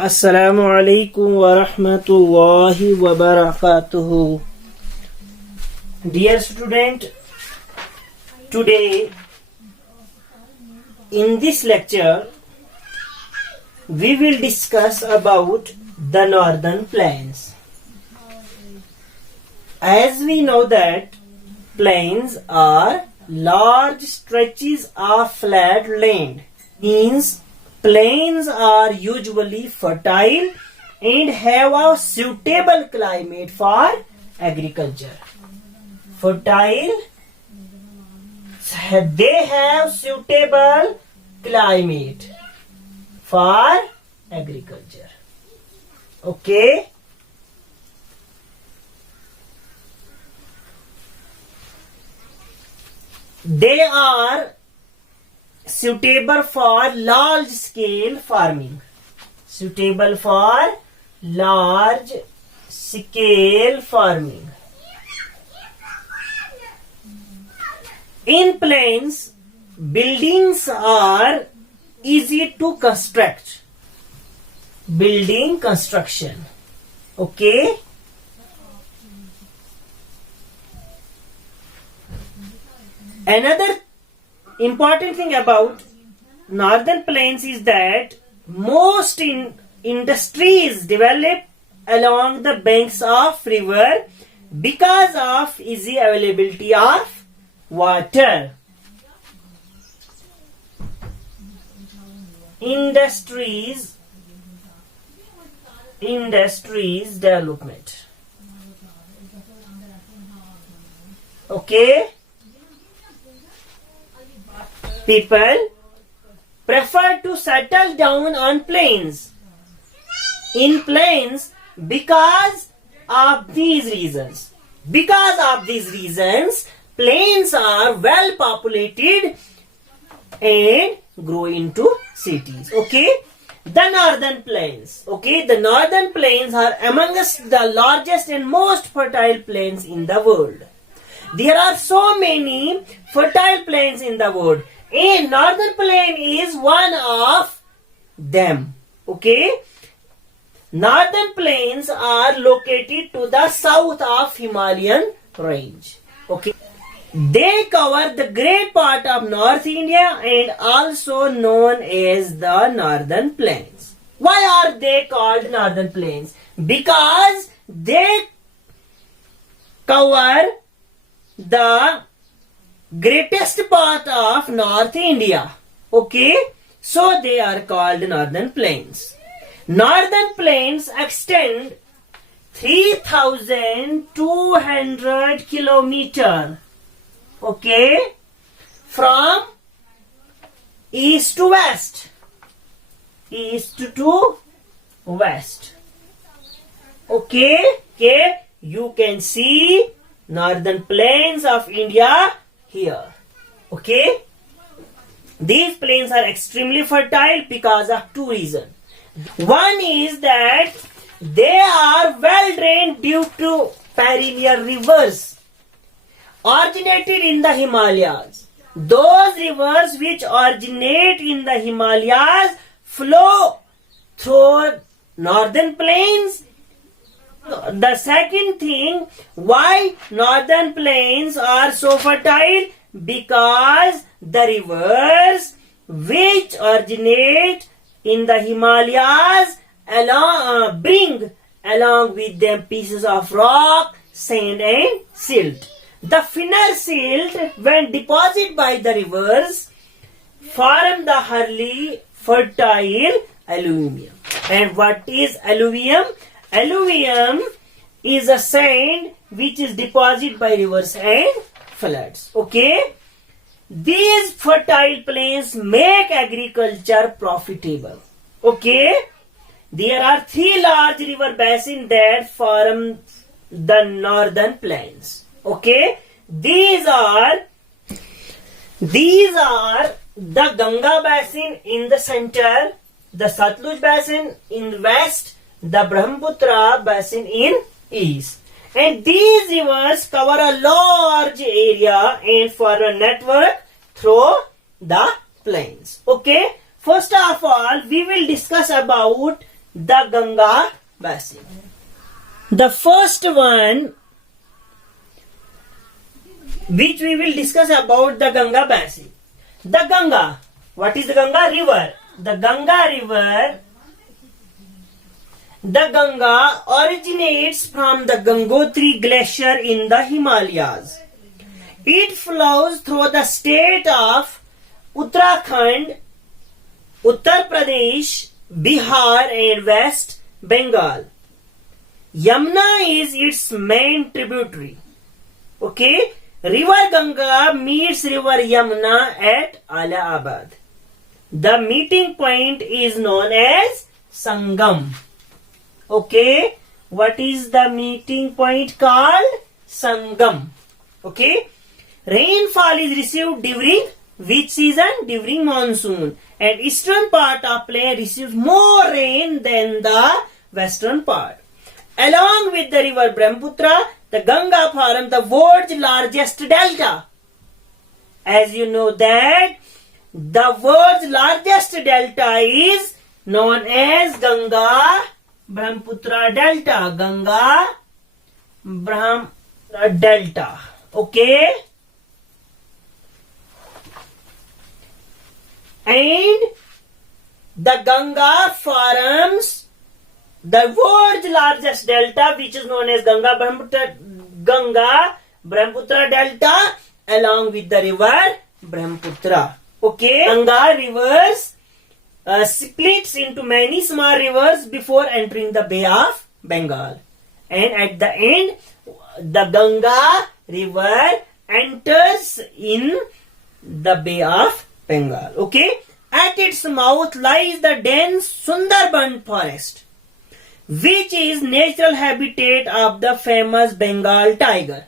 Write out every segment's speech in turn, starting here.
Assalamu alaikum wa rahmatullahi wa barakatuhu. Dear student, today in this lecture we will discuss about the northern plains. As we know that plains are large stretches of flat land, means plains are usually fertile and have a suitable climate for agriculture. Fertile, they have suitable climate for agriculture. Okay. They are suitable for large scale farming. Suitable for large scale farming. In plains, buildings are easy to construct. Building construction. Okay. Another important thing about northern plains is that most industries develop along the banks of river because of easy availability of water. Industries development. Okay. People prefer to settle down on plains. In plains because of these reasons. Because of these reasons, plains are well populated and grow into cities. Okay. The northern plains. Okay. The northern plains are amongst the largest and most fertile plains in the world. There are so many fertile plains in the world. And northern plain is one of them. Okay. Northern plains are located to the south of Himalayan range. Okay. They cover the great part of North India and also known as the northern plains. Why are they called northern plains? Because they cover the greatest part of North India. Okay. So they are called northern plains. Northern plains extend 3,200 kilometers. Okay. From east to west. East to west. Okay. Okay. You can see northern plains of India here. Okay. These plains are extremely fertile because of two reasons. One is that they are well drained due to perennial rivers originated in the Himalayas. Those rivers which originate in the Himalayas flow through northern plains. The second thing, why northern plains are so fertile? Because the rivers which originate in the Himalayas bring along with them pieces of rock, sand and silt. The finer silt, when deposited by the rivers, form the highly fertile alluvium. And what is alluvium? Alluvium is a sand which is deposited by rivers and floods. Okay. These fertile plains make agriculture profitable. Okay. There are three large river basins that form the northern plains. Okay. These are the Ganga basin in the center, the Satluj basin in west, the Brahmaputra basin in east. And these rivers cover a large area and form a network through the plains. Okay. First of all, we will discuss about the Ganga basin. The first one which we will discuss about the Ganga basin. The Ganga. What is the Ganga? River. The Ganga river. The Ganga originates from the Gangotri glacier in the Himalayas. It flows through the state of Uttarakhand, Uttar Pradesh, Bihar and West Bengal. Yamuna is its main tributary. Okay? River Ganga meets River Yamuna at Allahabad. The meeting point is known as Sangam. Okay? What is the meeting point called? Sangam. Okay? Rainfall is received during which season? During monsoon. And eastern part of plain receives more rain than the western part. Along with the river Brahmaputra, the Ganga forms the world's largest delta. As you know that the world's largest delta is known as Ganga Brahmaputra Delta. Ganga Brahmaputra Delta. Okay? And the Ganga forms the world's largest delta, which is known as Ganga Brahmaputra Delta, along with the river Brahmaputra. Okay, Ganga rivers splits into many small rivers before entering the Bay of Bengal, and at the end, the Ganga river enters in the Bay of Bengal. Okay, at its mouth lies the dense Sundarban forest, which is natural habitat of the famous Bengal tiger.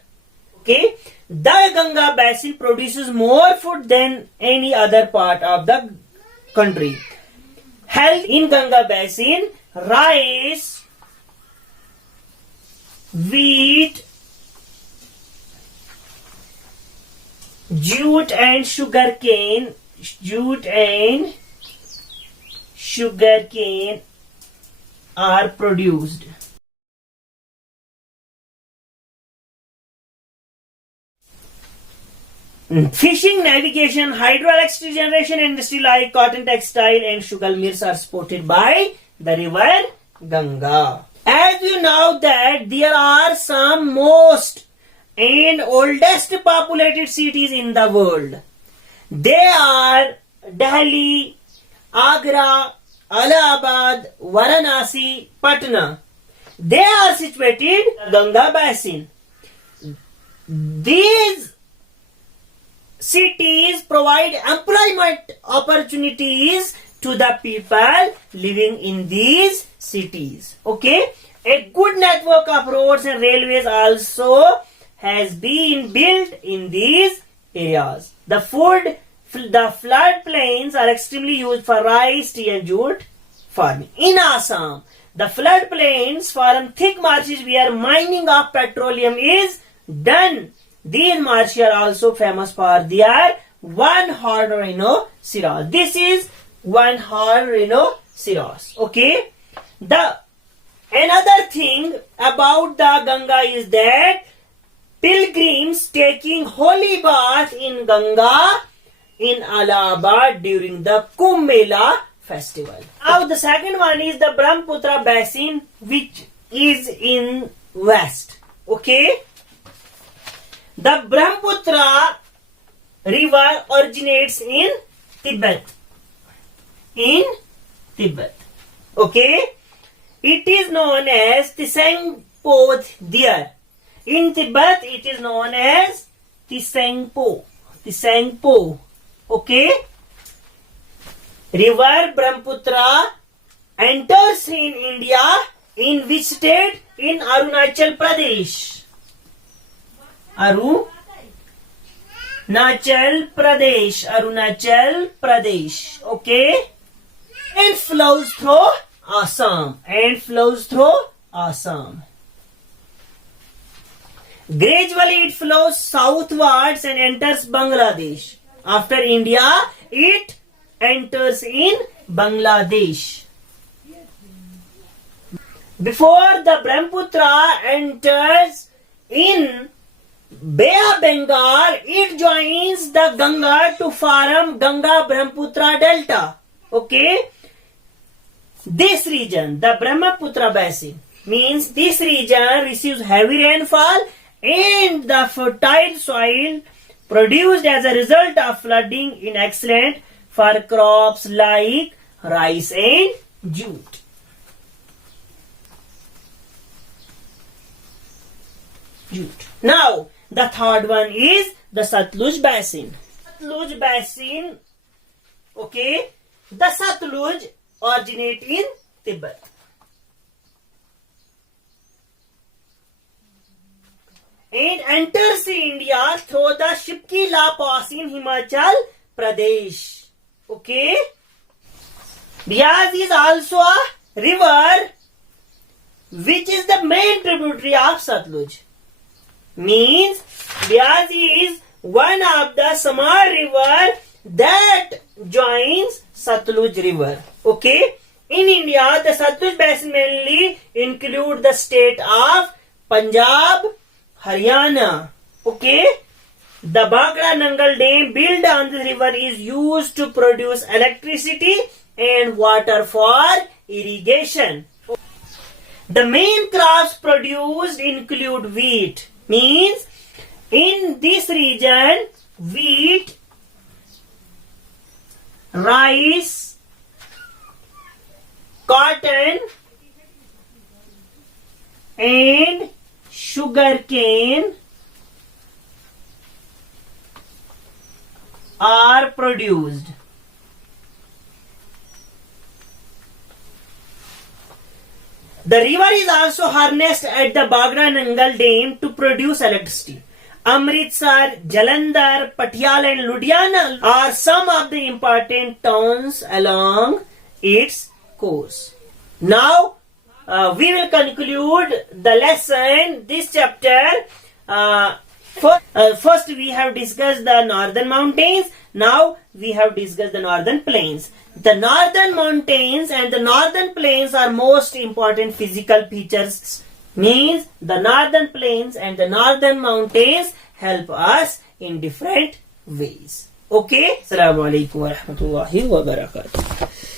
Okay, the Ganga basin produces more food than any other part of the country. Held in Ganga basin, rice, wheat, jute and sugarcane are produced. Fishing, navigation, hydroelectric generation industry like cotton, textile and sugar mills are supported by the river Ganga. As you know that there are some most and oldest populated cities in the world. They are Delhi, Agra, Allahabad, Varanasi, Patna. They are situated in the Ganga basin. These cities provide employment opportunities to the people living in these cities. Okay? A good network of roads and railways also has been built in these areas. The flood plains are extremely used for rice, tea and jute farming. In Assam, the flood plains form thick marshes where mining of petroleum is done. These marshes are also famous for their one-horn rhinoceros. This is one-horn rhinoceros. Okay. Another thing about the Ganga is that pilgrims taking holy bath in Ganga in Allahabad during the Kumbh Mela festival. Now the second one is the Brahmaputra basin, which is in west. Okay. The Brahmaputra river originates in Tibet. Okay. It is known as Tsangpo there. In Tibet, it is known as Tsangpo. Okay. River Brahmaputra enters in India in which state? In Arunachal Pradesh. Arunachal Pradesh. Okay. And flows through Assam. Gradually it flows southwards and enters Bangladesh. After India, it enters in Bangladesh. Before the Brahmaputra enters in Bay of Bengal, it joins the Ganga to form Ganga-Brahmaputra Delta. Okay? This region, the Brahmaputra Basin, means this region receives heavy rainfall and the fertile soil produced as a result of flooding is excellent for crops like rice and jute. Now, the third one is the Satluj Basin. Satluj Basin, okay, the Satluj originates in Tibet. And enters India through the Shipkila Pass in Himachal Pradesh. Okay? Bias is also a river which is the main tributary of Satluj. Means Bias is one of the small river that joins Satluj river. Okay? In India, the Satluj Basin mainly include the state of Punjab, Haryana. Okay? The Bhakra Nangal Dam built on the river is used to produce electricity and water for irrigation. The main crops produced include wheat. Means in this region, wheat, rice, cotton and sugarcane are produced. The river is also harnessed at the Bhakra Nangal Dam to produce electricity. Amritsar, Jalandhar, Patiala and Ludhiana are some of the important towns along its course. Now, we will conclude the lesson, this chapter. First we have discussed the northern mountains. Now we have discussed the northern plains. The northern mountains and the northern plains are most important physical features. Means the northern plains and the northern mountains help us in different ways. Okay? Assalamu alaikum wa rahmatullahi wa barakatuh.